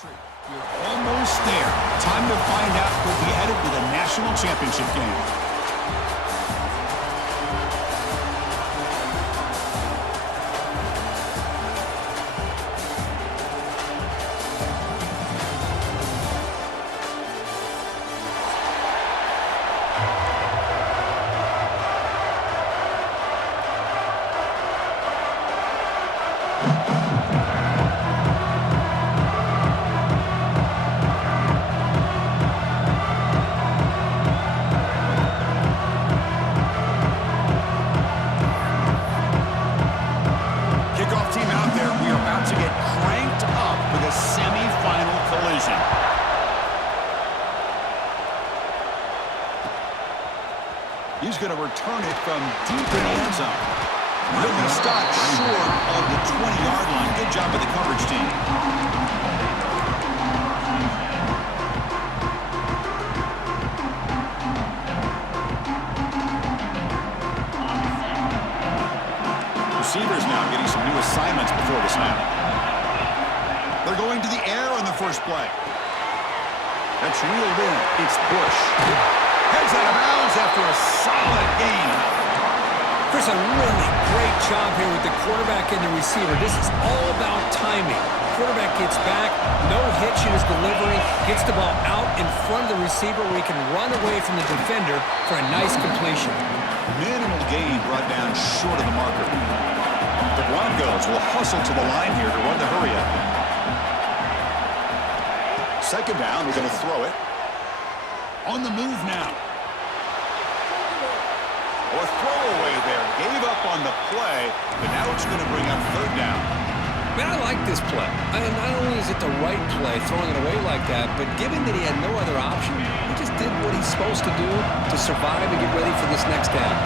You're almost there. Time to find out who'll be headed to the national championship game. He's going to return it from deep in the end zone. He'll be stopped short of the 20-yard line. Good job by the coverage team. Receivers now getting some new assignments before the snap. They're going to the air on the first play. That's reeled in. It's Bush. Heads out of bounds after a solid gain. Chris, a really great job here with the quarterback and the receiver. This is all about timing. Quarterback gets back, no hitch in his delivery, gets the ball out in front of the receiver where he can run away from the defender for a nice completion. Minimal gain brought down short of the marker. The Broncos will hustle to the line here to run the hurry up. Second down, we're going to throw it. On the move now. A throwaway there. Gave up on the play, but now it's going to bring up third down. Man, I like this play. Not only is it the right play, throwing it away like that, but given that he had no other option, he just did what he's supposed to do to survive and get ready for this next down.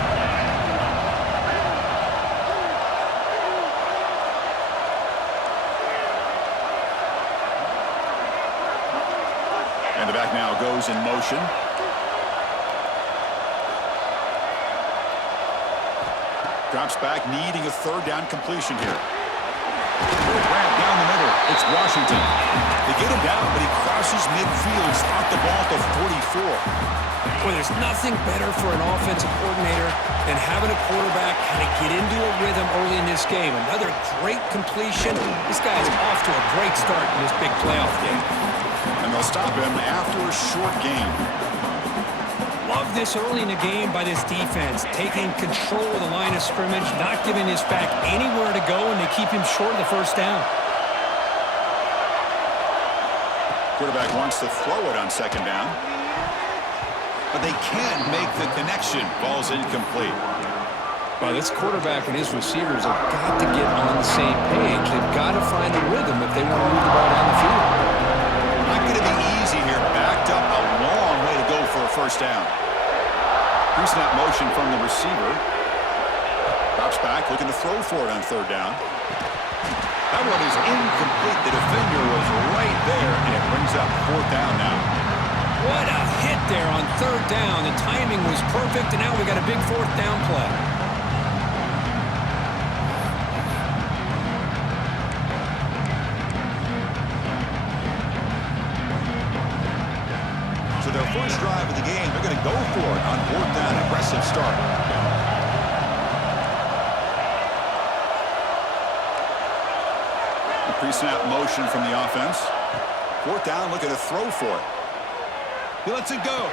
And the back now goes in motion. Drops back, needing a third down completion here. Grab down the middle. It's Washington. They get him down, but he crosses midfield, stop the ball at the 44. Well, there's nothing better for an offensive coordinator than having a quarterback kind of get into a rhythm early in this game. Another great completion. This guy is off to a great start in this big playoff game. And they'll stop him after a short gain. Love this early in the game by this defense, taking control of the line of scrimmage, not giving this back anywhere to go, and they keep him short of the first down. Quarterback wants to throw it on second down, but they can't make the connection. Ball's incomplete. Well, this quarterback and his receivers have got to get on the same page. They've got to find a rhythm if they want to move the ball down the field. Not going to be easy here. Backed up a long way to go for a first down. Pre-snap motion from the receiver. Drops back, looking to throw for it on third down. That one is incomplete. The defender was right there, and it brings up fourth down now. What a hit there on third down. The timing was perfect, and now we got a big fourth down play. So their first drive of the game, they're going to go for it on fourth down. Aggressive start. The pre-snap motion from the offense. Fourth down, looking to throw for it. He lets it go.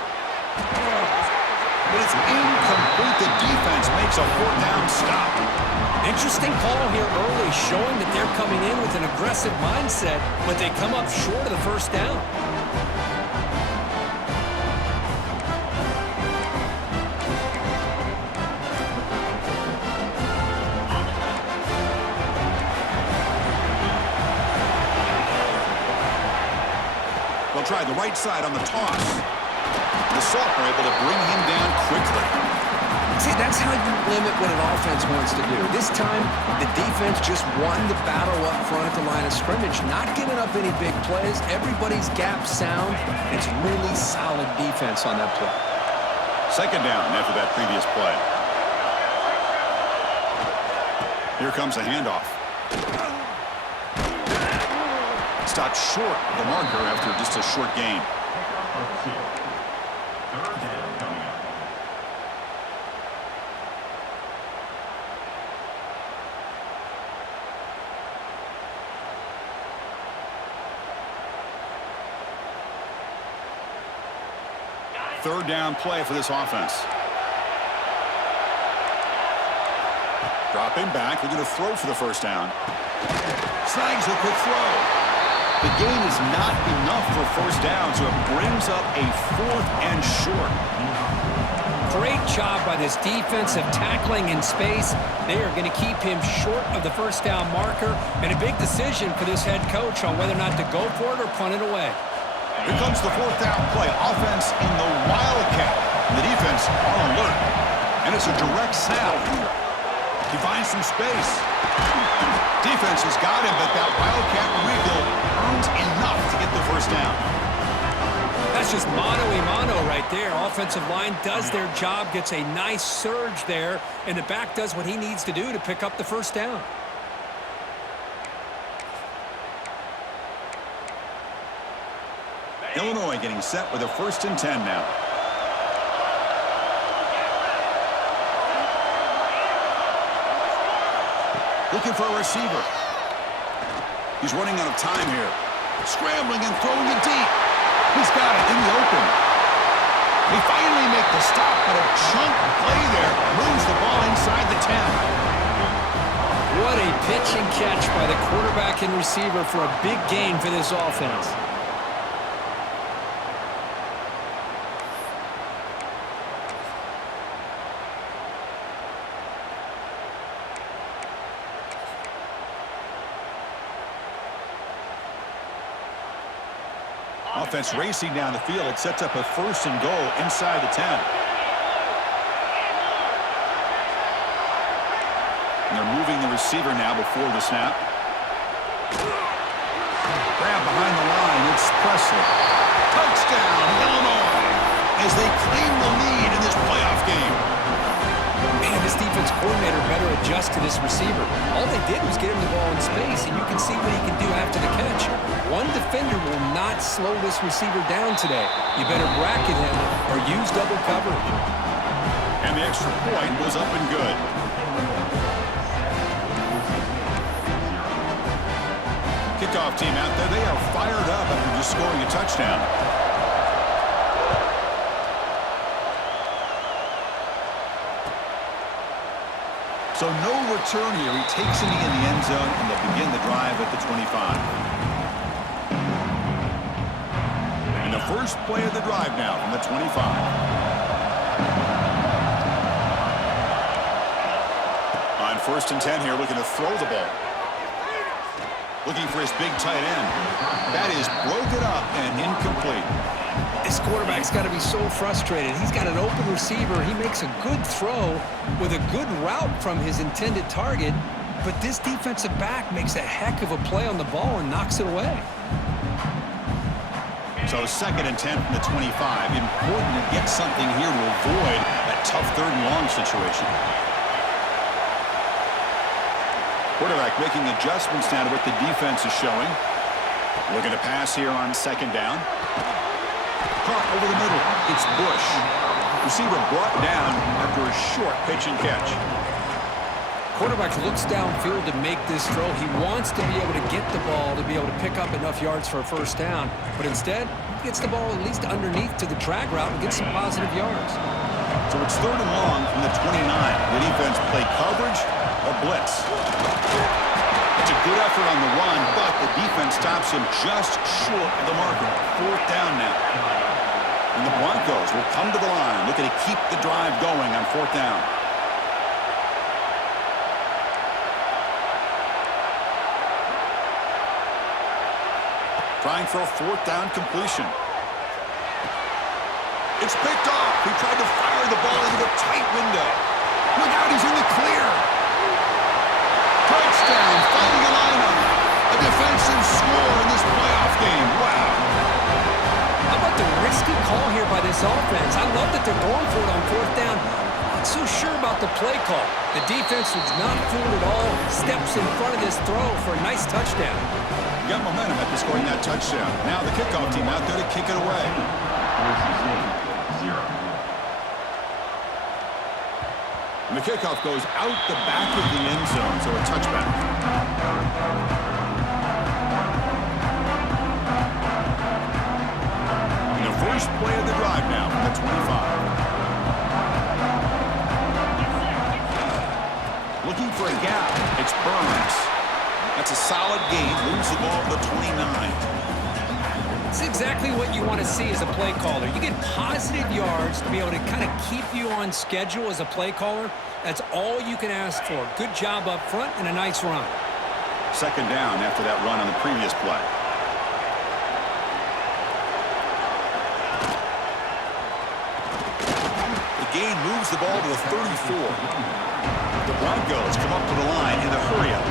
But it's incomplete. The defense makes a fourth down stop. Interesting call here early, showing that they're coming in with an aggressive mindset, but they come up short of the first down. They'll try the right side on the toss. The Salt are able to bring him down quickly. See, that's how you limit what an offense wants to do. This time, the defense just won the battle up front at the line of scrimmage, not giving up any big plays. Everybody's gap sound. It's really solid defense on that play. Second down after that previous play. Here comes a handoff. stopped short of the marker after just a short gain. Third down play for this offense. Dropping back, looking to throw for the first down. Snags a quick throw. The gain is not enough for first down, so it brings up a 4th and short. Great job by this defensive tackling in space. They are going to keep him short of the first down marker, and a big decision for this head coach on whether or not to go for it or punt it away. Here comes the 4th down play. Offense in the Wildcat. And the defense on alert. And it's a direct snap. He finds some space. Defense has got him, but that Wildcat wiggle earns enough to get the first down. That's just mano-a-mano right there. Offensive line does their job, gets a nice surge there, and the back does what he needs to do to pick up the first down. Illinois getting set with a 1st and 10 now. Looking for a receiver. He's running out of time here. Scrambling and throwing it deep. He's got it in the open. They finally make the stop, but a chunk play there moves the ball inside the 10. What a pitch and catch by the quarterback and receiver for a big gain for this offense. Offense racing down the field. It sets up a 1st and goal inside the 10. And they're moving the receiver now before the snap. Grab behind the line. It's Presley. Touchdown, Illinois, as they claim the lead in this playoff game. Man, this defense coordinator better adjust to this receiver. All they did was get him the ball in space, and you can see what he can do after the catch. One defender will not slow this receiver down today. You better bracket him or use double coverage. And the extra point was up and good. Kickoff team out there. They are fired up after just scoring a touchdown. So no return here. He takes it in the end zone, and they'll begin the drive at the 25. And the first play of the drive now from the 25. On 1st and 10 here, looking to throw the ball. Looking for his big tight end. That is broken up and incomplete. This quarterback's got to be so frustrated. He's got an open receiver. He makes a good throw with a good route from his intended target, but this defensive back makes a heck of a play on the ball and knocks it away. So 2nd and 10 from the 25. Important to get something here to avoid that tough 3rd and long situation. Quarterback making adjustments now to what the defense is showing. Looking to pass here on 2nd down. Caught over the middle. It's Bush. Receiver brought down after a short pitch and catch. Quarterback looks downfield to make this throw. He wants to be able to get the ball to be able to pick up enough yards for a first down, but instead he gets the ball at least underneath to the drag route and gets some positive yards. So it's 3rd and long from the 29. The defense play coverage or blitz. It's a good effort on the run, but the defense stops him just short of the marker. 4th down now. And the Broncos will come to the line, looking to keep the drive going on 4th down. Trying for a 4th down completion. It's picked off. He tried to fire the ball into a tight window. Look out, he's in the clear. Touchdown, finding a lineup. A defensive score in this playoff game. Wow. How about the risky call here by this offense? I love that they're going for it on 4th down. Not so sure about the play call. The defense was not fooled at all. Steps in front of this throw for a nice touchdown. Got momentum after scoring that touchdown. Now the kickoff team out there to kick it away. And the kickoff goes out the back of the end zone, so a touchback. And the first play of the drive now from the 25. Looking for a gap. It's Burns. That's a solid gain. Moves the ball to the 29. It's exactly what you want to see as a play caller. You get positive yards to be able to kind of keep you on schedule as a play caller. That's all you can ask for. Good job up front and a nice run. Second down after that run on the previous play. The gain moves the ball to the 34. The Broncos come up to the line in the hurry-up.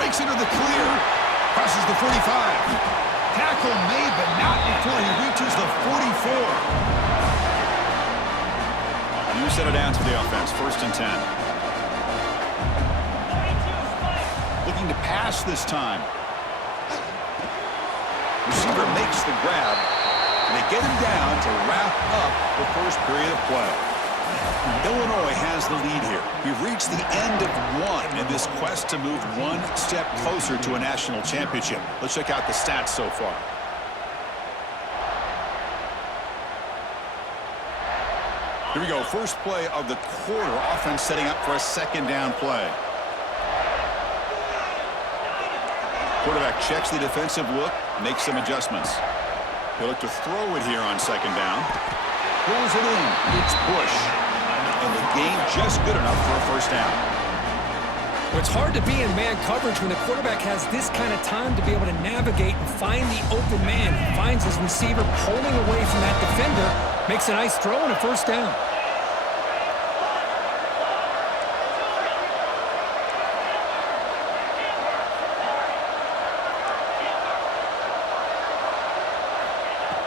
Breaks into the clear. Crosses the 45. Tackle made, but not before he reaches the 44. You set it down to the offense. First and 10. Looking to pass this time. Receiver makes the grab. And they get him down to wrap up the first period of play. Illinois has the lead here. We've reached the end of one in this quest to move one step closer to a national championship. Let's check out the stats so far. Here we go. First play of the quarter. Offense setting up for a second down play. Quarterback checks the defensive look, makes some adjustments. He'll look to throw it here on second down. Pulls it in. It's Bush. And the gain just good enough for a first down. Well, it's hard to be in man coverage when the quarterback has this kind of time to be able to navigate and find the open man. He finds his receiver pulling away from that defender, makes a nice throw and a first down.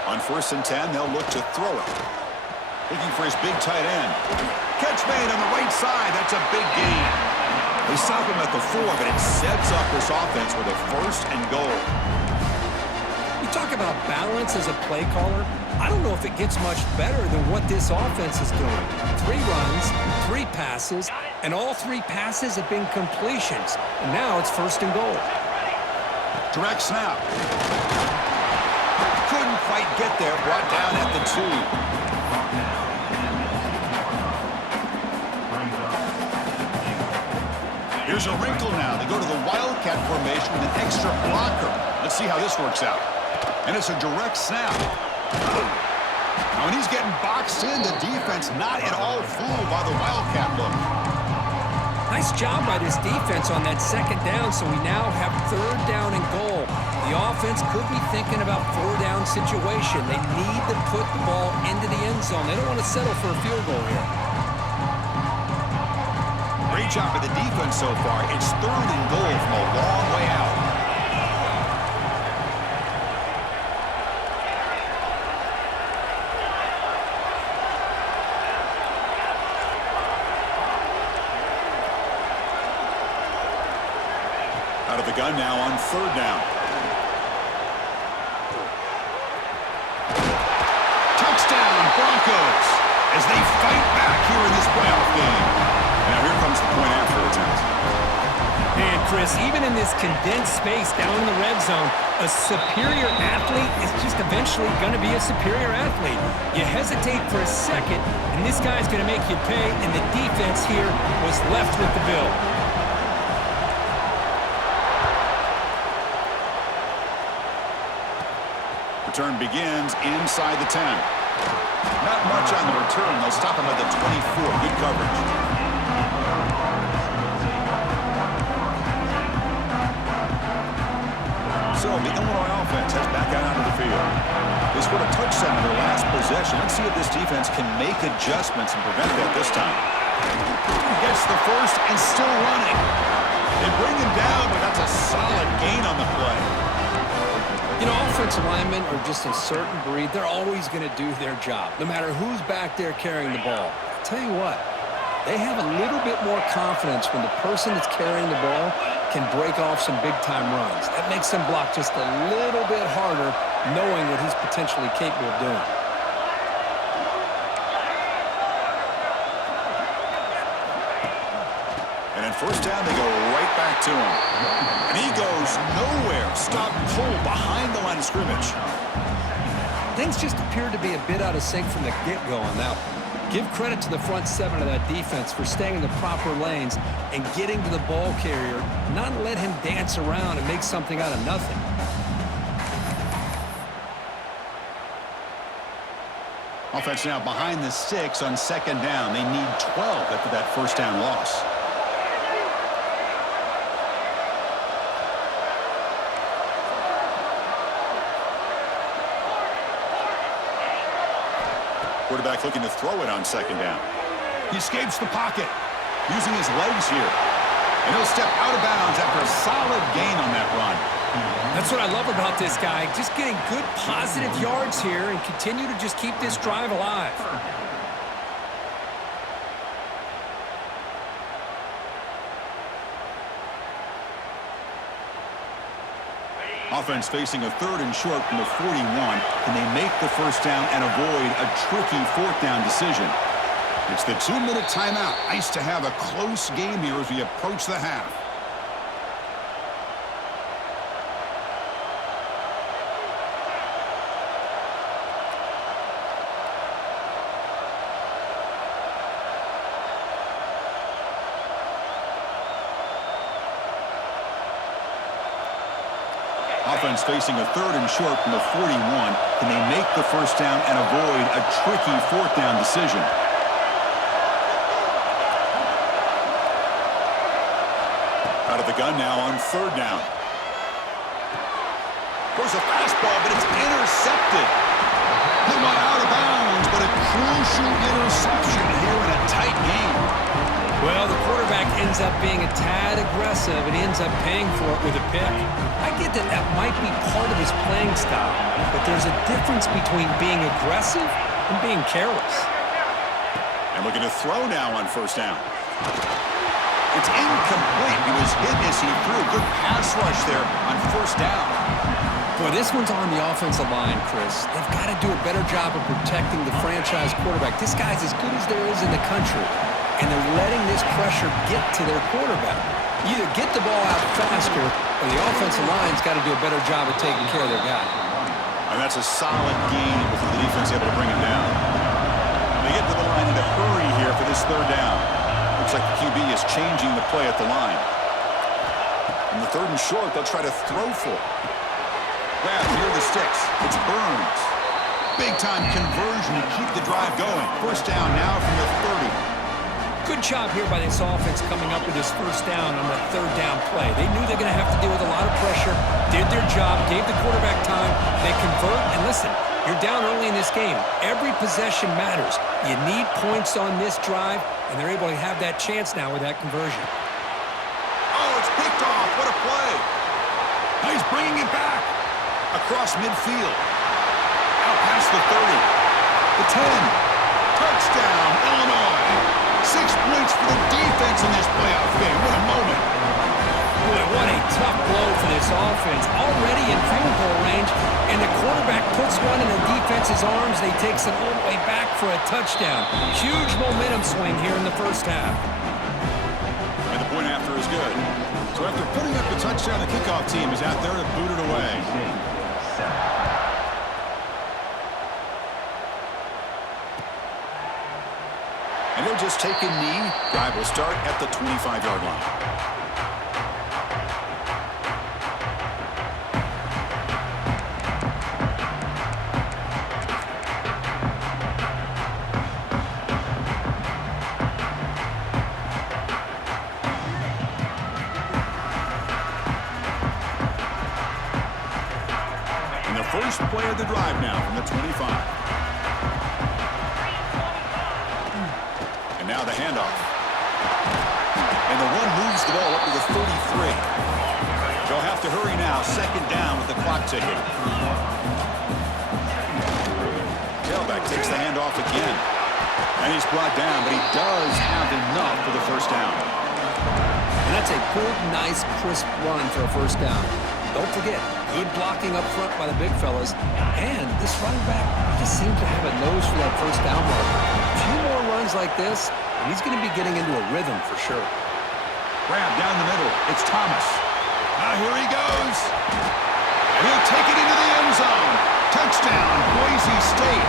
On first and 10, they'll look to throw it. Looking for his big tight end. Catch made on the right side. That's a big gain. They stop him at the 4, but it sets up this offense with a first and goal. You talk about balance as a play caller. I don't know if it gets much better than what this offense is doing. 3 runs, 3 passes, and all 3 passes have been completions. And now it's first and goal. Direct snap. Couldn't quite get there. Brought down at the 2. Here's a wrinkle now. They go to the Wildcat formation with an extra blocker. Let's see how this works out. And it's a direct snap. Now, when he's getting boxed in, the defense not at all fooled by the Wildcat look. Nice job by this defense on that second down, so we now have third down and goal. The offense could be thinking about 4-down situation. They need to put the ball into the end zone. They don't want to settle for a field goal here. Great job by the defense so far. It's third and goal from a long way out. Out of the gun now on third down. Touchdown, Broncos, as they fight back here in this playoff game. Now here comes the point after attempt. Man, Chris, even in this condensed space down in the red zone, a superior athlete is just eventually going to be a superior athlete. You hesitate for a second, and this guy's going to make you pay, and the defense here was left with the bill. Return begins inside the 10. Not much on the return. They'll stop him at the 24. Good coverage. So the Illinois offense heads back out onto the field. They scored a touchdown in their last possession. Let's see if this defense can make adjustments and prevent that this time. Gets the first and still running. They bring him down, but that's a solid gain on the play. You know, offensive linemen are just a certain breed. They're always going to do their job, no matter who's back there carrying the ball. I'll tell you what, they have a little bit more confidence when the person that's carrying the ball can break off some big-time runs. That makes them block just a little bit harder, knowing what he's potentially capable of doing. And then first down, they go right back to him. And he goes nowhere. Stop pull behind the line of scrimmage. Things just appeared to be a bit out of sync from the get-go on that one. Give credit to the front seven of that defense for staying in the proper lanes and getting to the ball carrier, not let him dance around and make something out of nothing. Offense now behind the 6 on second down. They need 12 after that first down loss. Quarterback looking to throw it on second down. He escapes the pocket, using his legs here. And he'll step out of bounds after a solid gain on that run. That's what I love about this guy. Just getting good, positive yards here and continue to just keep this drive alive. Offense facing a 3rd and short from the 41. Can they make the first down and avoid a tricky 4th down decision? It's the 2-minute timeout. Nice to have a close game here as we approach the half. Offense facing a 3rd and short from the 41. Can they make the first down and avoid a tricky 4th down decision? Out of the gun now on 3rd down. Goes a fastball, but it's intercepted. He went out of bounds, but a crucial interception here in a tight game. Well, the quarterback ends up being a tad aggressive, and he ends up paying for it with a pick. I get that that might be part of his playing style, but there's a difference between being aggressive and being careless. And looking to throw now on first down. It's incomplete. He was hit as he threw. Good pass rush there on first down. Boy, this one's on the offensive line, Chris. They've got to do a better job of protecting the franchise quarterback. This guy's as good as there is in the country, and they're letting this pressure get to their quarterback. Either get the ball out faster, or the offensive line's got to do a better job of taking care of their guy. And that's a solid gain with the defense able to bring him down. They get to the line in a hurry here for this 3rd down. Looks like the QB is changing the play at the line. In the 3rd and short, they'll try to throw for it. Grab near the sticks. It's Burns. Big-time conversion to keep the drive going. First down now from the 30. Good job here by this offense coming up with this first down on that 3rd down play. They knew they're going to have to deal with a lot of pressure, did their job, gave the quarterback time, they convert, and listen, you're down early in this game. Every possession matters. You need points on this drive, and they're able to have that chance now with that conversion. Oh, it's picked off. What a play. Now he's bringing it back across midfield. Out past the 30. The 10. Touchdown, Illinois. 6 points for the defense in this playoff game. What a moment. Boy, what a tough blow for this offense. Already in field goal range, and the quarterback puts one in the defense's arms. They takes it all the way back for a touchdown. Huge momentum swing here in the first half. And the point after is good. So after putting up the touchdown, the kickoff team is out there to boot it away. And they'll just take a knee. Drive will start at the 25-yard line. And the first play of the drive now from the 25. Now the handoff. And the one moves the ball up to the 33. They'll have have to hurry now. Second down with the clock ticking. Tailback takes the handoff again. And he's brought down, but he does have enough for the first down. And that's a good, nice, crisp run for a first down. Don't forget, good blocking up front by the big fellas. And this running back just seems to have a nose for that first down marker. A few more runs like this, and he's going to be getting into a rhythm for sure. Grab down the middle. It's Thomas. Now here he goes. And he'll take it into the end zone. Touchdown, Boise State.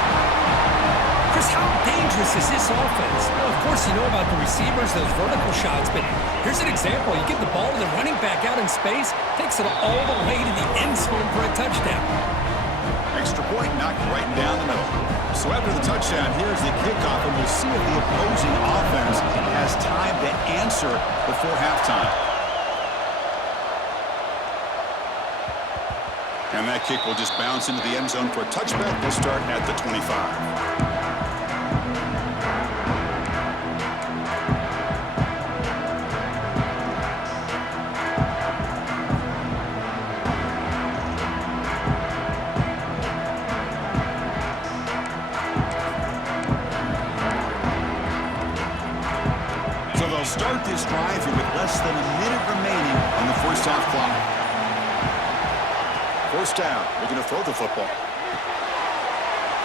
Chris, how dangerous is this offense? Well, of course, you know about the receivers, those vertical shots, but here's an example. You get the ball to the running back out in space, takes it all the way to the end zone for a touchdown. Extra point knocked right down the middle. So after the touchdown, here's the kickoff, and we'll see if the opposing offense has time to answer before halftime. And that kick will just bounce into the end zone for a touchback. We'll start at the 25. Start this drive here with less than a minute remaining on the first half clock. First down, looking to throw the football.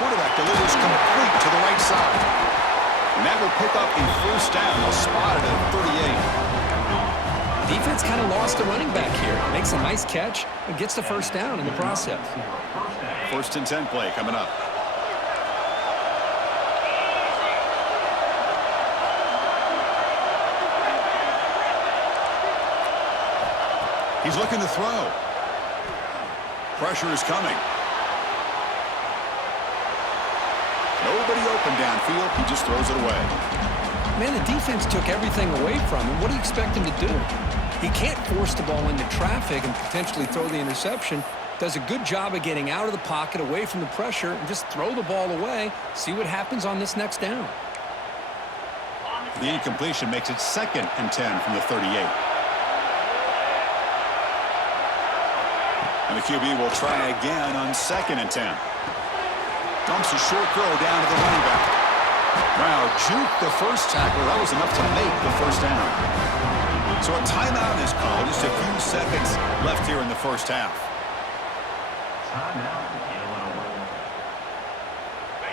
Quarterback delivers complete to the right side. And that will pick up a first down. They'll spot it at 38. Defense kind of lost the running back here. Makes a nice catch and gets the first down in the process. First and 10 play coming up. He's looking to throw. Pressure is coming. Nobody open downfield. He just throws it away. Man, the defense took everything away from him. What do you expect him to do? He can't force the ball into traffic and potentially throw the interception. Does a good job of getting out of the pocket, away from the pressure, and just throw the ball away. See what happens on this next down. The incompletion makes it second and 10 from the 38. And the QB will try again on second and 10. Dumps a short throw down to the running back. Wow, juked the first tackle. That was enough to make the first down. So a timeout is called. Just a few seconds left here in the first half.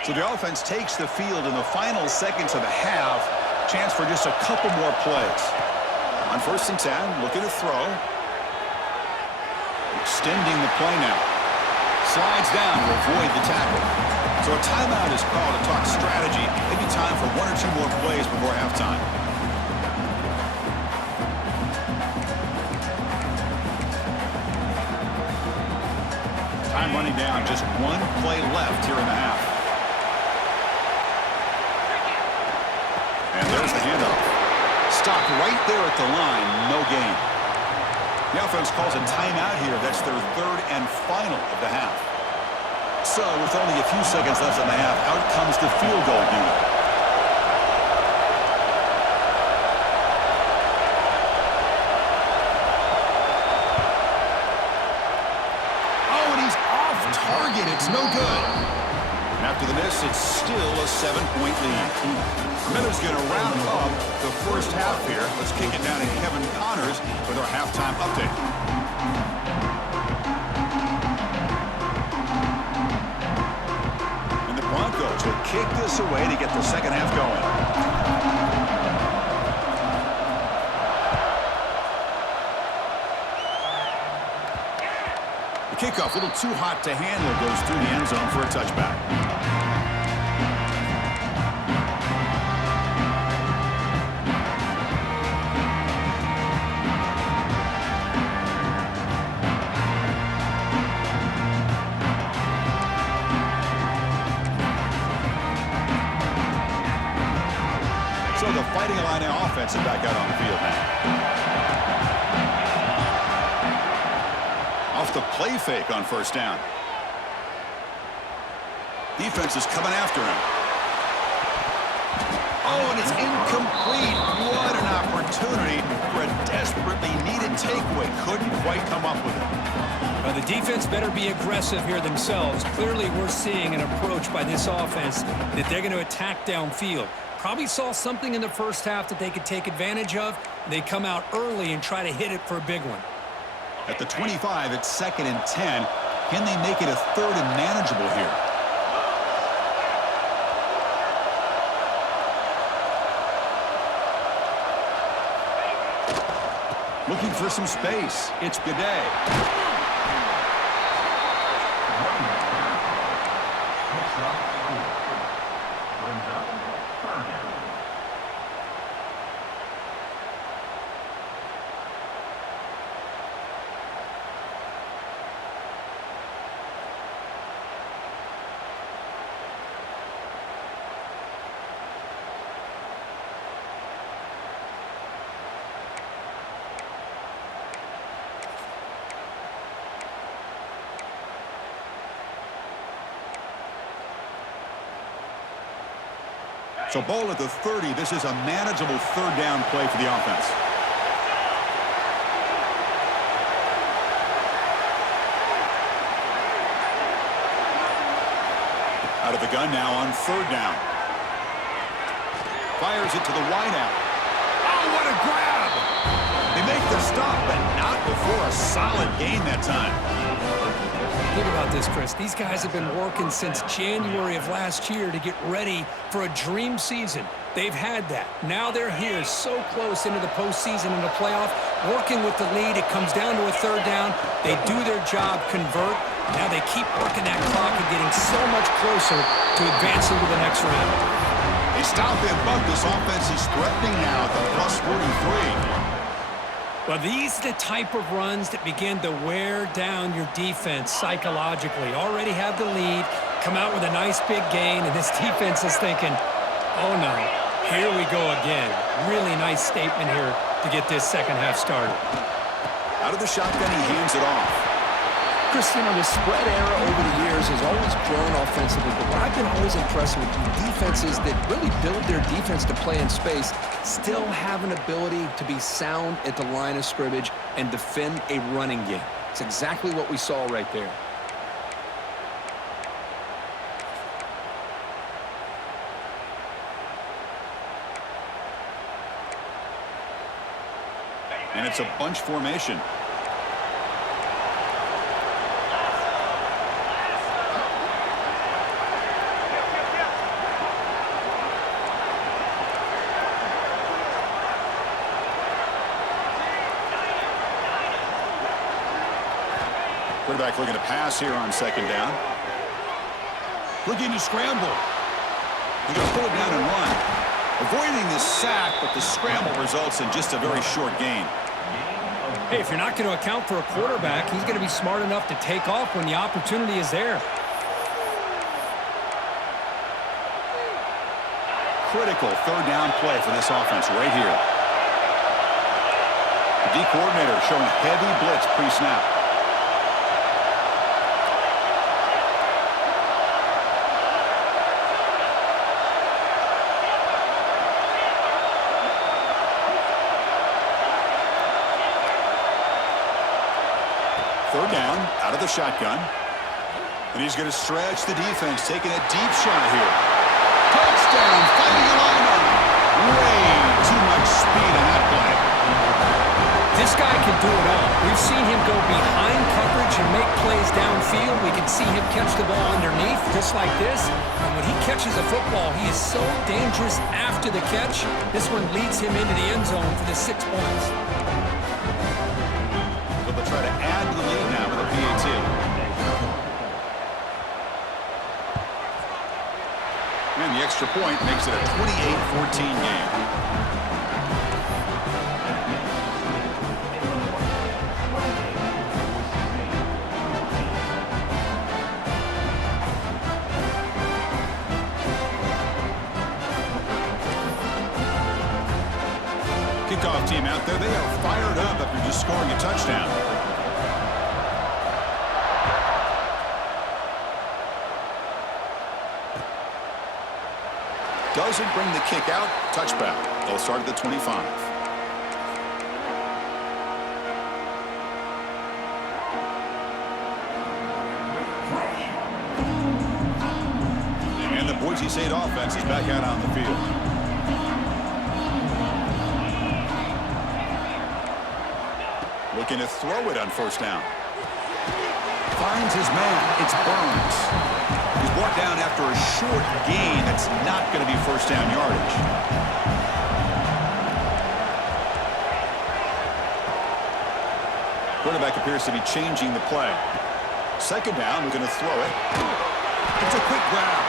So the offense takes the field in the final seconds of the half. Chance for just a couple more plays. On first and 10, looking to throw. Extending the play now. Slides down to avoid the tackle. So a timeout is called to talk strategy. Maybe time for one or two more plays before halftime. Time running down. Just one play left here in the half. And there's the handoff. Stopped right there at the line. No gain. The offense calls a timeout here. That's their third and final of the half. So with only a few seconds left in the half, out comes the field goal unit. Oh, and he's off target. It's no good. And after the miss, it's still a 7-point lead. Miller's going to round up the first half here. Let's kick it down to Kevin Connors with our halftime update. And the Broncos will kick this away to get the second half going. The kickoff, a little too hot to handle, goes through the end zone for a touchback. So the Fighting Illini offense is back out on the field now. Off the play fake on first down. Defense is coming after him. Oh, and it's incomplete. What an opportunity for a desperately needed takeaway. Couldn't quite come up with it. Well, the defense better be aggressive here themselves. Clearly, we're seeing an approach by this offense that they're going to attack downfield. Probably saw something in the first half that they could take advantage of. They come out early and try to hit it for a big one. At the 25, it's 2nd and 10. Can they make it a 3rd and manageable here? Looking for some space. It's Gaudet. So ball at the 30. This is a manageable 3rd down play for the offense. Out of the gun now on 3rd down. Fires it to the wideout. Oh, what a grab! They make the stop, but not before a solid gain that time. Think about this, Chris. These guys have been working since January of last year to get ready for a dream season. They've had that. Now they're here so close into the postseason and the playoff, working with the lead. It comes down to a 3rd down. They do their job, convert. Now they keep working that clock and getting so much closer to advancing to the next round. They stop it, but this offense is threatening now at the plus 43. Well, these are the type of runs that begin to wear down your defense psychologically. Already have the lead, come out with a nice big gain, and this defense is thinking, oh no, here we go again. Really nice statement here to get this second half started. Out of the shotgun, he hands it off. Christian, the spread era over the years has always grown offensively, but what I've been always impressed with defenses that really build their defense to play in space still have an ability to be sound at the line of scrimmage and defend a running game. It's exactly what we saw right there. And it's a bunch formation. Quarterback looking to pass here on 2nd down. Looking to scramble. He's going to pull it down and run. Avoiding the sack, but the scramble results in just a very short gain. Hey, if you're not going to account for a quarterback, he's going to be smart enough to take off when the opportunity is there. Critical 3rd down play for this offense right here. The D coordinator showing heavy blitz pre-snap. Third down, out of the shotgun. And he's going to stretch the defense, taking a deep shot here. Touchdown, fighting the line. Way too much speed on that play. This guy can do it all. We've seen him go behind coverage and make plays downfield. We can see him catch the ball underneath, just like this. And when he catches a football, he is so dangerous after the catch. This one leads him into the end zone for the 6 points. So they'll try to add to the lead now with a PAT. And the extra point makes it a 28-14 game. Kickoff team out there, they are fired up after just scoring a touchdown. Doesn't bring the kick out. Touchback. They'll start at the 25. And the BoiseSt offense is back out on the field. Looking to throw it on first down. Finds his man. It's Burns. He's brought down after a short gain. That's not going to be first down yardage. Quarterback appears to be changing the play. Second down, we're going to throw it. It's a quick grab.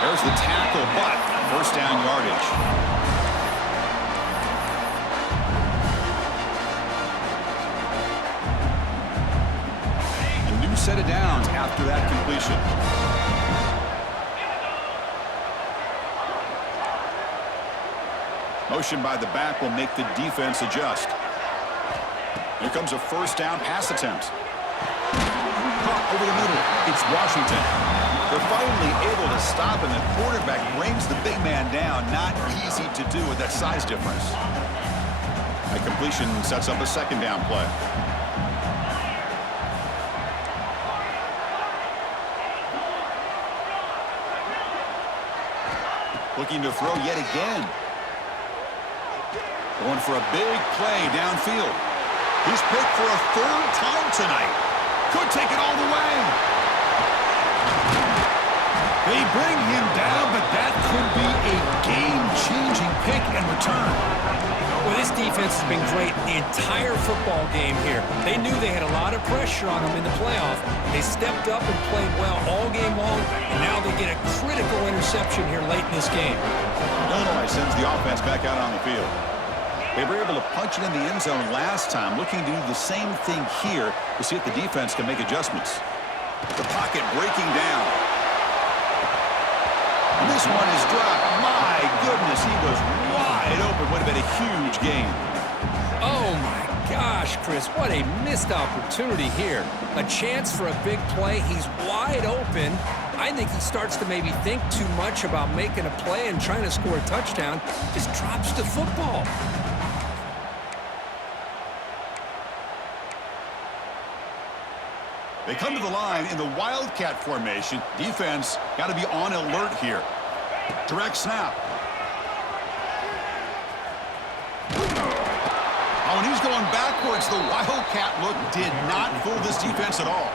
There's the tackle, but first down yardage. Set of downs after that completion. Motion by the back will make the defense adjust. Here comes a first down pass attempt. Caught over the middle. It's Washington. They're finally able to stop, and the quarterback brings the big man down. Not easy to do with that size difference. That completion sets up a second down play. Looking to throw yet again. Going for a big play downfield. He's picked for a third time tonight. Could take it all the way. They bring him down, but that could be a game-changing pick and return. Well, this defense has been great the entire football game here. They knew they had a lot of pressure on them in the playoff. They stepped up and played well all game long, and now they get a critical interception here late in this game. Illinois sends the offense back out on the field. They were able to punch it in the end zone last time, looking to do the same thing here to see if the defense can make adjustments. The pocket breaking down. And this one is dropped. My goodness, he was wide open. Would have been a huge gain. Oh, my gosh, Chris, what a missed opportunity here. A chance for a big play. He's wide open. I think he starts to maybe think too much about making a play and trying to score a touchdown. Just drops the football. They come to the line in the Wildcat formation. Defense got to be on alert here. Direct snap. Oh, and he's going backwards. The Wildcat look did not fool this defense at all.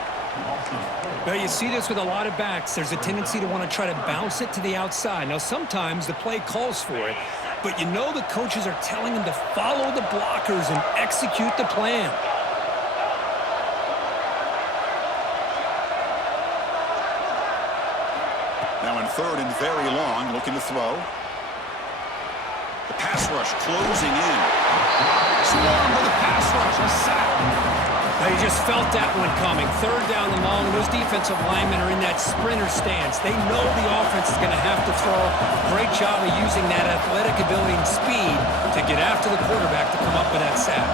Now, you see this with a lot of backs. There's a tendency to want to try to bounce it to the outside. Now, sometimes the play calls for it, but you know the coaches are telling them to follow the blockers and execute the plan. Now in third and very long, looking to throw. The pass rush closing in. Swarm with a pass rush, a sack. Now you just felt that one coming. Third down and long, and those defensive linemen are in that sprinter stance. They know the offense is going to have to throw. Great job of using that athletic ability and speed to get after the quarterback to come up with that sack.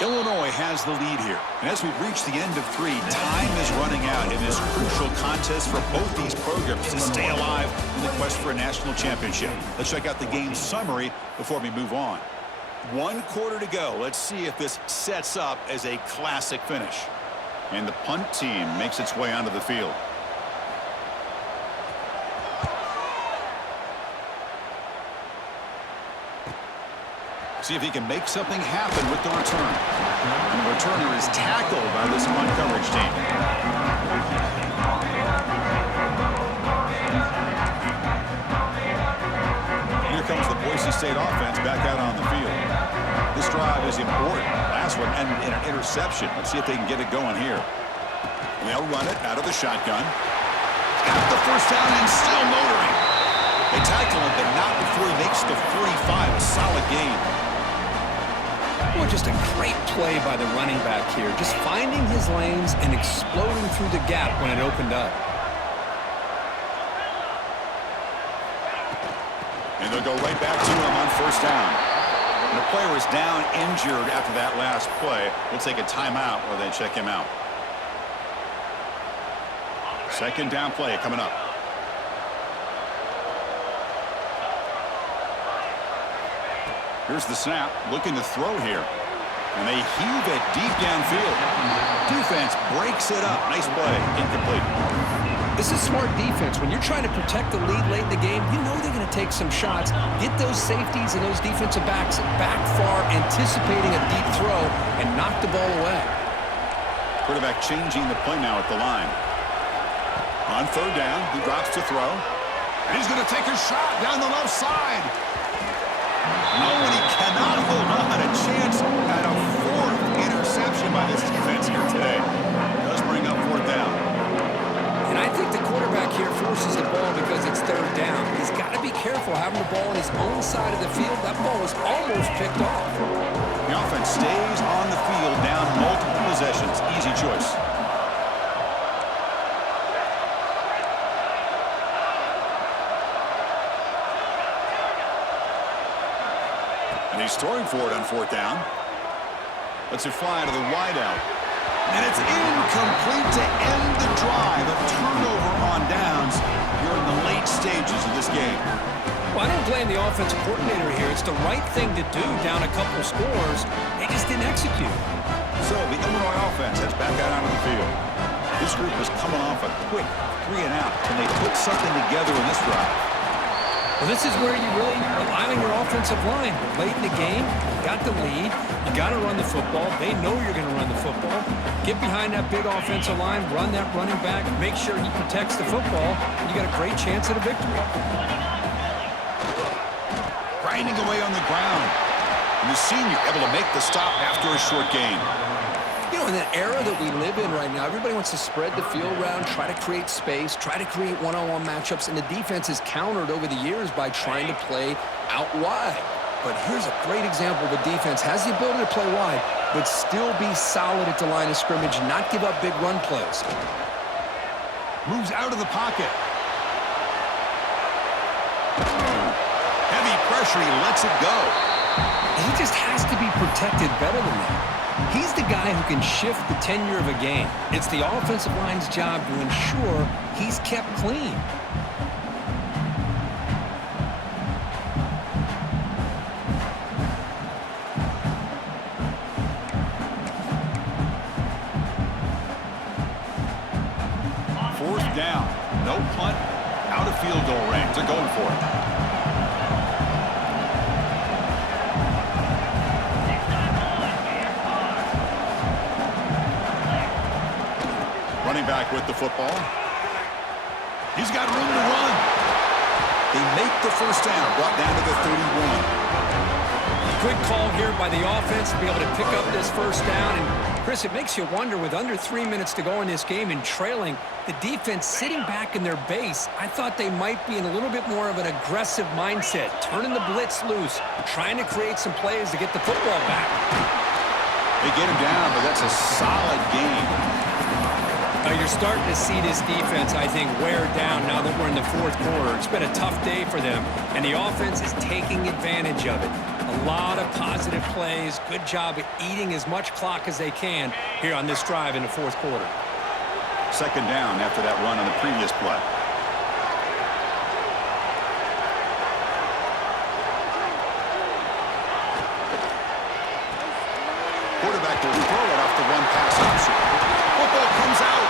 Illinois has the lead here. And as we reach the end of three, time is running out in this crucial contest for both these programs to stay alive in the quest for a national championship. Let's check out the game summary before we move on. 1 quarter to go. Let's see if this sets up as a classic finish. And the punt team makes its way onto the field. See if he can make something happen with the return. And the returner is tackled by this punt coverage team. Here comes the BoiseSt offense back out on the field. This drive is important. Last one and an interception. Let's see if they can get it going here. They'll run it out of the shotgun. Got the first down and still motoring. They tackle him, but not before he makes the 45. A solid gain. Well, just a great play by the running back here. Just finding his lanes and exploding through the gap when it opened up. And they'll go right back to him on first down. And the player is down injured after that last play. We'll take a timeout while they check him out. Second down play coming up. Here's the snap, looking to throw here. And they heave it deep downfield. Defense breaks it up. Nice play, incomplete. This is smart defense. When you're trying to protect the lead late in the game, you know they're going to take some shots, get those safeties and those defensive backs back far, anticipating a deep throw, and knock the ball away. Quarterback changing the play now at the line. On third down, he drops to throw. And he's going to take a shot down the left side. No, and he cannot hold on. A chance at a fourth interception by this defense here today. Does bring up fourth down. And I think the quarterback here forces the ball because it's third down. He's got to be careful having the ball on his own side of the field. That ball was almost picked off. The offense stays on the field, down multiple possessions. Easy choice. And he's throwing for it on fourth down. Lets it fly to the wideout. And it's incomplete to end the drive. A turnover on downs here in the late stages of this game. Well, I don't blame the offensive coordinator here. It's the right thing to do down a couple scores. They just didn't execute. So the Illinois offense heads back out onto the field. This group was coming off a quick 3 and out. Can they put something together in this drive? Well, this is where you really rely on your offensive line. Late in the game, you got the lead. You got to run the football. They know you're going to run the football. Get behind that big offensive line, run that running back, make sure he protects the football. You got a great chance at a victory. Grinding away on the ground. And the senior able to make the stop after a short gain. You know, in that era that we live in right now, everybody wants to spread the field around, try to create space, try to create one-on-one matchups, and the defense is countered over the years by trying to play out wide. But here's a great example of a defense has the ability to play wide, but still be solid at the line of scrimmage, not give up big run plays. Moves out of the pocket. Heavy pressure, he lets it go. He just has to be protected better than that. He's the guy who can shift the tenure of a game. It's the offensive line's job to ensure he's kept clean. Fourth down. No punt. Out of field goal range. They're going for it. Running back with the football. He's got room to run. They make the first down, brought down to the 31. Good call here by the offense to be able to pick up this first down. And, Chris, it makes you wonder, with under 3 minutes to go in this game and trailing, the defense sitting back in their base, I thought they might be in a little bit more of an aggressive mindset, turning the blitz loose, trying to create some plays to get the football back. They get him down, but that's a solid game. You're starting to see this defense, I think, wear down now that we're in the fourth quarter. It's been a tough day for them, and the offense is taking advantage of it. A lot of positive plays. Good job at eating as much clock as they can here on this drive in the fourth quarter. Second down after that run on the previous play. Quarterback will throw it off the run pass option. Football comes out.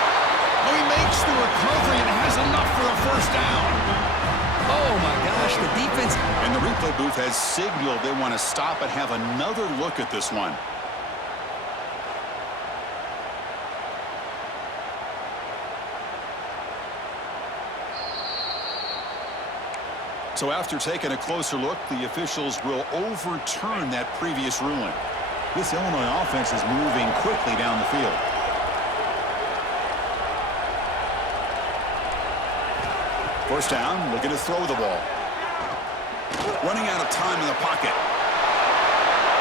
Oh, he makes the recovery and has enough for a first down. Oh, my gosh, the defense. And the replay booth has signaled they want to stop and have another look at this one. So after taking a closer look, the officials will overturn that previous ruling. This Illinois offense is moving quickly down the field. First down, looking to throw the ball. Running out of time in the pocket.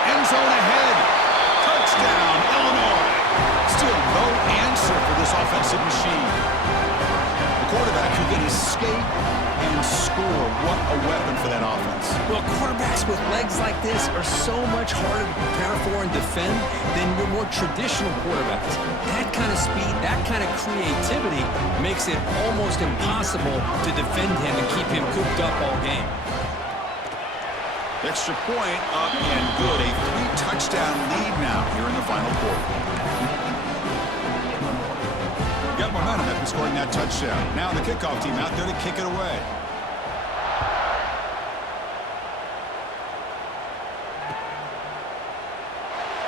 End zone ahead. Touchdown, Illinois. Still no answer for this offensive machine. The quarterback who can escape and score. What a weapon for that offense. Well, quarterbacks with legs like this are so much harder to prepare for and defend than your more traditional quarterbacks. That kind of speed, that kind of creativity makes it almost impossible to defend him and keep him cooped up all game. Extra point up and good. A 3-touchdown lead now here in the final quarter. Got momentum after scoring that touchdown. Now the kickoff team out there to kick it away.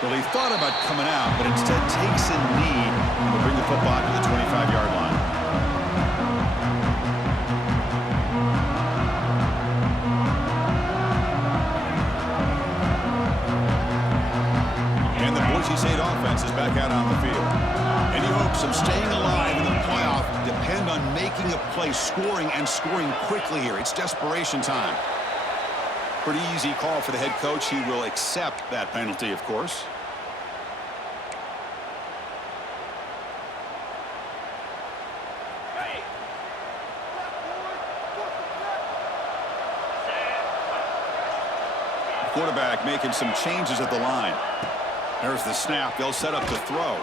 Well, he thought about coming out, but instead takes a knee and will bring the football to the 25-yard line. And the BoiseSt offense is back out on the field. Any hopes of staying alive in the playoff depend on making a play, scoring, and scoring quickly here. It's desperation time. Pretty easy call for the head coach. He will accept that penalty, of course. The quarterback making some changes at the line. There's the snap. They'll set up the throw.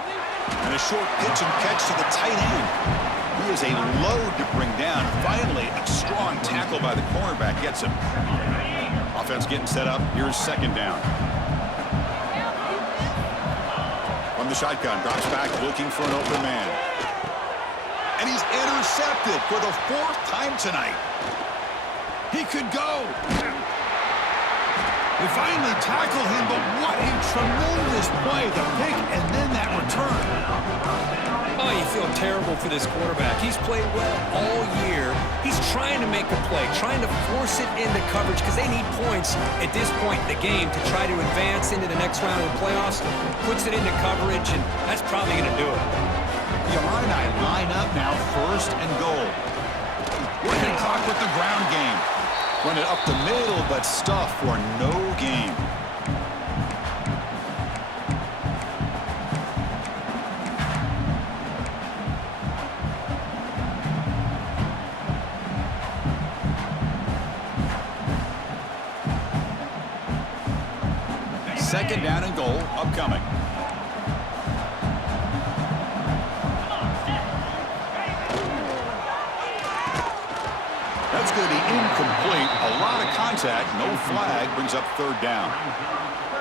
And a short pitch and catch to the tight end. He is a load to bring down. Finally, a strong tackle by the cornerback gets him. Offense getting set up. Here's second down. From the shotgun, drops back looking for an open man. And he's intercepted for the 4th time tonight. He could go. They finally tackle him, but what a tremendous play. The pick and then that return. Oh, you feel terrible for this quarterback. He's played well all year. He's trying to make a play, trying to force it into coverage because they need points at this point in the game to try to advance into the next round of the playoffs. Puts it into coverage, and that's probably going to do it. The Illini line up now, 1st and goal. Working clock with the ground game. Run it up the middle, but stuff for no gain. Second down and goal upcoming. That's going to be incomplete. A lot of contact. No flag. Brings up 3rd down.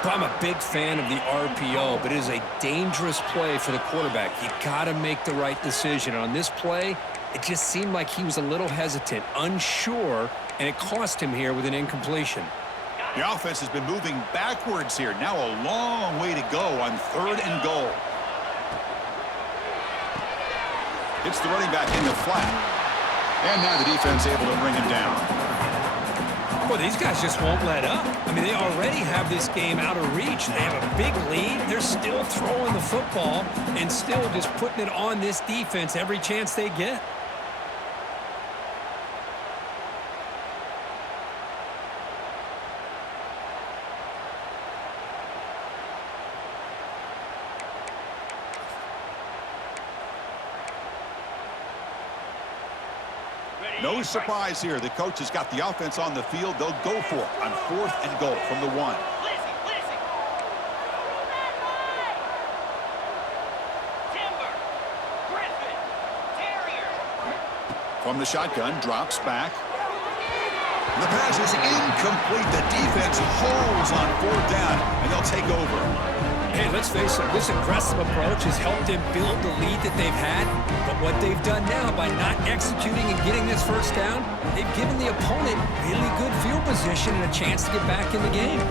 I'm a big fan of the RPO, but it is a dangerous play for the quarterback. You got to make the right decision. On this play, it just seemed like he was a little hesitant, unsure, and it cost him here with an incompletion. The offense has been moving backwards here. Now a long way to go on 3rd and goal. Hits the running back in the flat. And now the defense able to bring him down. Well, these guys just won't let up. I mean, they already have this game out of reach. They have a big lead. They're still throwing the football and still just putting it on this defense every chance they get. No surprise here. The coach has got the offense on the field. They'll go for it on 4th and goal from the 1. From the shotgun, drops back. The pass is incomplete. The defense holds on 4th down, and they'll take over. Hey, let's face it, this aggressive approach has helped them build the lead that they've had. But what they've done now by not executing and getting this 1st down, they've given the opponent really good field position and a chance to get back in the game.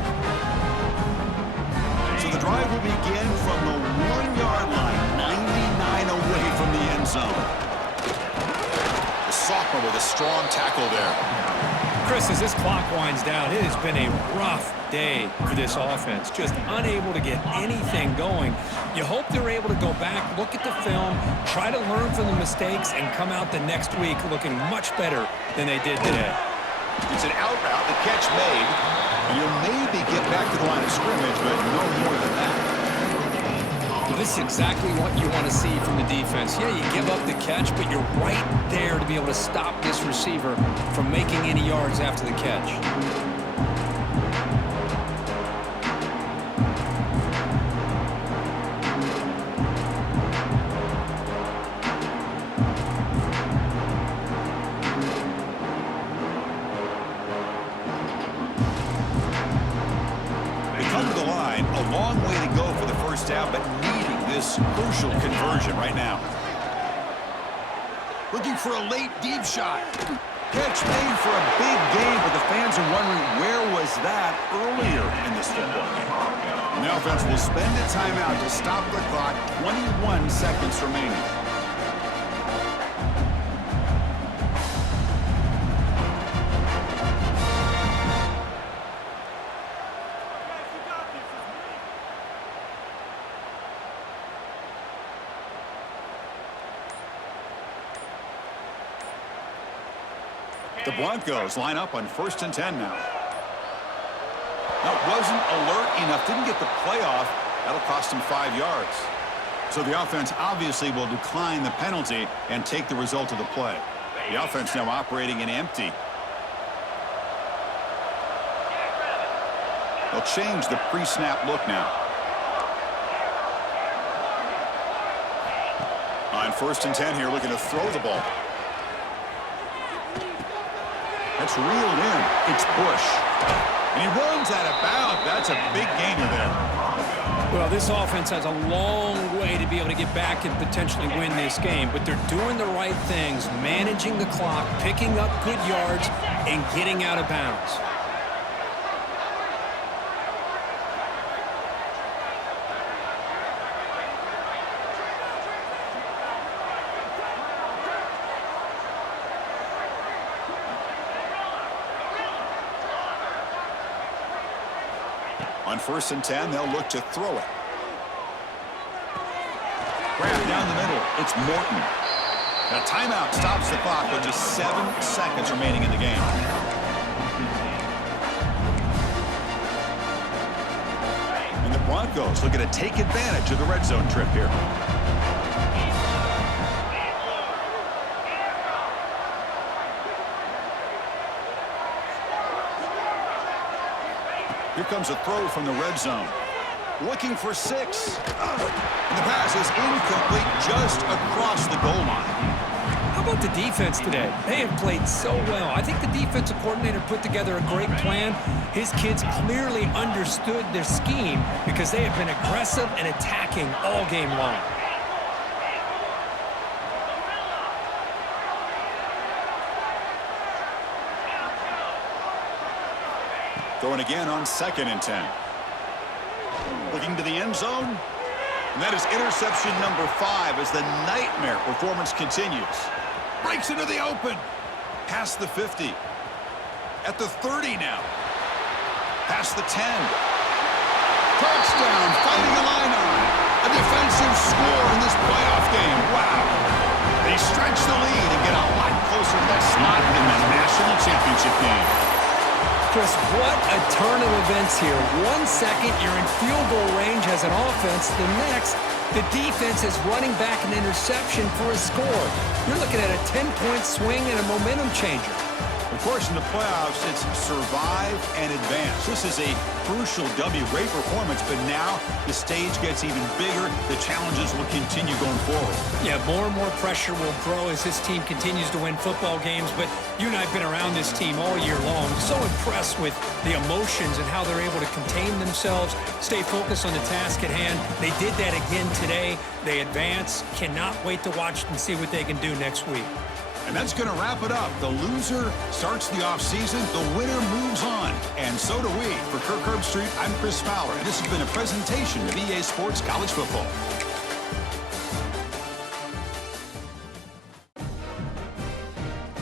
So the drive will begin from the 1-yard line, 99 away from the end zone. The sophomore with a strong tackle there. Chris, as this clock winds down, it has been a rough day for this offense. Just unable to get anything going. You hope they're able to go back, look at the film, try to learn from the mistakes, and come out the next week looking much better than they did today. It's an out route, the catch made, and you'll maybe get back to the line of scrimmage, but no more than that. Well, this is exactly what you want to see from the defense. Yeah, you give up the catch, but you're right there to be able to stop this receiver from making any yards after the catch. A long way to go for the first down, but needing this crucial conversion right now. Looking for a late deep shot. Catch made for a big gain, but the fans are wondering where was that earlier in this football game. And the offense will spend a timeout to stop the clock. 21 seconds remaining. The Broncos line up on 1st and 10 now. That wasn't alert enough. Didn't get the playoff. That'll cost him 5 yards. So the offense obviously will decline the penalty and take the result of the play. The offense now operating in empty. They'll change the pre-snap look now. On 1st and 10 here, looking to throw the ball. That's reeled in. It's Bush. And he runs out of bounds. That's a big gainer there. Well, this offense has a long way to be able to get back and potentially win this game, but they're doing the right things, managing the clock, picking up good yards, and getting out of bounds. On 1st and 10, they'll look to throw it. Grab down the middle. It's Morton. A timeout stops the clock with just 7 seconds remaining in the game. And the Broncos looking to take advantage of the red zone trip here. Here comes a throw from the red zone. Looking for 6. And the pass is incomplete just across the goal line. How about the defense today? They have played so well. I think the defensive coordinator put together a great plan. His kids clearly understood their scheme because they have been aggressive and attacking all game long. Throwing again on 2nd and 10. Looking to the end zone. And that is interception number 5 as the nightmare performance continues. Breaks into the open. Past the 50. At the 30 now. Past the 10. Touchdown. Fighting a line on. A defensive score in this playoff game. Wow. They stretch the lead and get a lot closer to that spot in the national championship game. Chris, what a turn of events here. 1 second, you're in field goal range as an offense. The next, the defense is running back an interception for a score. You're looking at a 10-point swing and a momentum changer. Of course, in the playoffs, it's survive and advance. This is a crucial W. Great performance, but now the stage gets even bigger. The challenges will continue going forward. Yeah, more and more pressure will grow as this team continues to win football games, but you and I have been around this team all year long. So impressed with the emotions and how they're able to contain themselves, stay focused on the task at hand. They did that again today. They advance. Cannot wait to watch and see what they can do next week. And that's going to wrap it up. The loser starts the offseason. The winner moves on. And so do we. For Kirk Herbstreit, I'm Chris Fowler. And this has been a presentation of EA Sports College Football.